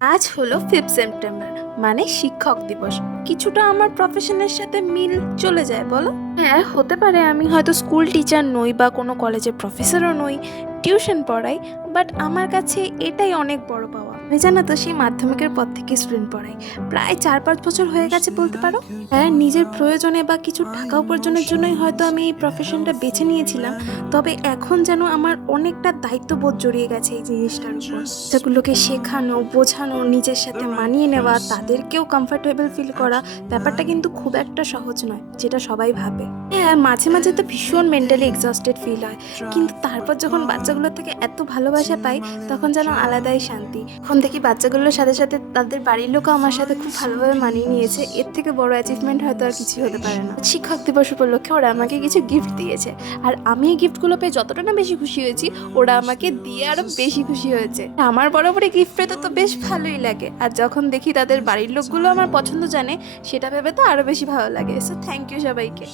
আজ হলো 5 সেপ্টেম্বর, মানে শিক্ষক দিবস। কিছুটা আমার প্রফেশনের সাথে মিল চলে যায়, বলো? হ্যাঁ, হতে পারে আমি হয়তো স্কুল টিচার নই বা কোনো কলেজের প্রফেসরও নই, টিউশন পড়াই, বাট আমার কাছে এটাই অনেক বড় পাওয়া। আমি জানো তো, সেই মাধ্যমিকের পর থেকে স্টুডেন্ট পড়াই, প্রায় 4-5 বছর হয়ে গেছে বলতে পারো। হ্যাঁ, নিজের প্রয়োজনে বা কিছু টাকা উপার্জনের জন্যই হয়তো আমি এই প্রফেশনটা বেছে নিয়েছিলাম, তবে এখন যেন আমার অনেকটা দায়িত্ববোধ জড়িয়ে গেছে এই জিনিসটার উপর। সেগুলোকে শেখানো, বোঝানো, নিজের সাথে মানিয়ে নেওয়া, তাদেরকেও কমফর্টেবল ফিল করা, ব্যাপারটা কিন্তু খুব একটা সহজ নয়, যেটা সবাই ভাবে। হ্যাঁ, মাঝে মাঝে তো ভীষণ মেন্টালি এক্সস্টেড ফিল হয়, কিন্তু তারপর যখন বাচ্চাগুলোর থেকে এত ভালোবাসা পাই, তখন যেন আলাদাই শান্তি। এখন দেখি বাচ্চাগুলোর সাথে সাথে তাদের বাড়ির লোকও আমার সাথে খুব ভালোভাবে মানিয়ে নিয়েছে। এর থেকে বড় অ্যাচিভমেন্ট হয়তো আর কিছু হতে পারে না। শিক্ষক দিবস উপলক্ষে ওরা আমাকে কিছু গিফট দিয়েছে, আর আমি এই গিফটগুলো পেয়ে যতটা না বেশি খুশি হয়েছি, ওরা আমাকে দিয়ে আরো বেশি খুশি হয়েছে। আমার বরাবরই গিফট পেতে তো বেশ ভালোই লাগে, আর যখন দেখি তাদের বাড়ির লোকগুলো আমার পছন্দ জানে, সেটা ভেবে তো আরো বেশি ভালো লাগে। সো থ্যাংক ইউ সবাইকে।